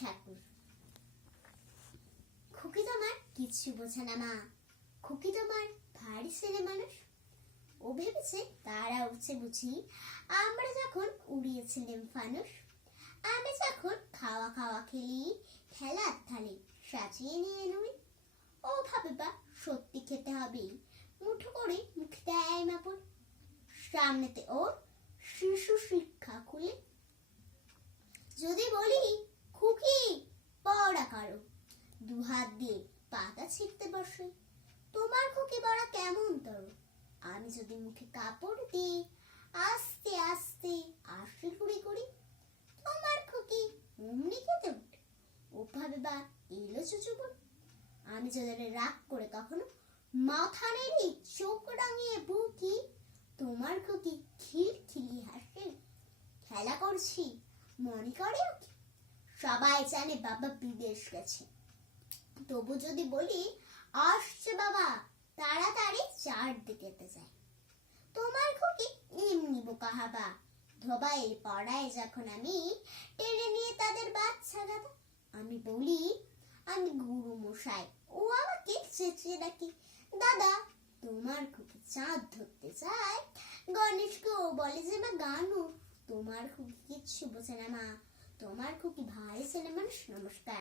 ঠাকুর। খুকি তোমার কিচ্ছু বোঝে না মা, খুকি তোমার ভারী ছেলে মানুষ। ও ভেবেছে তারা উঠছে বুঝি আমরা যখন উড়িয়েছিলাম ফানুস। আমি যখন খাওয়া খাওয়া খেলি খেলার থালি সাজিয়ে নিয়ে নুই। ও ভাবে বা সত্যি খেতে হবে, মুঠো করে মুখে দেয় মাপড়। সামনেতে ওর শিশু শিক্ষা খুলে। যদি বলি খুকি পড়া করো, দুহাত দিয়ে পাতা ছিঁড়তে বসে। তোমার খুকি বড়া কেমন তোর? আমি যদি মুখে কাপড় দিই আস্তে আস্তে আশি কুড়ি করি। তোমার খুকি অমনি খেতে উঠে। ও ভাবে বা এলো চুচুবুর। আমি যদি রাগ করে কখনো মাথা নেড়ে চোখ রাঙিয়ে বুকি, তোমার খুকি খিলখিলিয়ে হাসে। খেলা করছি মনে করে ওকে। সবাই জানে বাবা বিদেশ গেছে, তবু যদি বলি আসছে বাবা তাড়াতাড়ি চারদিকে যায়। তোমার খুকি এমনি বোকা হাবা। ধোবাই পড়ায় যখন আমি টেনে নিয়ে তাদের বাচ্চা গাদা। আমি বলি আমি গুরু মশাই, ও আমাকে চেঁচিয়ে ডাকি দাদা। তোমার খুকি চাঁদ ধরতে চায়, গণেশকে ও বলে যে মা গানু। তোমার খুকি কিচ্ছু বোঝে না মা, তোমার খুকি ভারী ছেলে মানুষ। নমস্কার।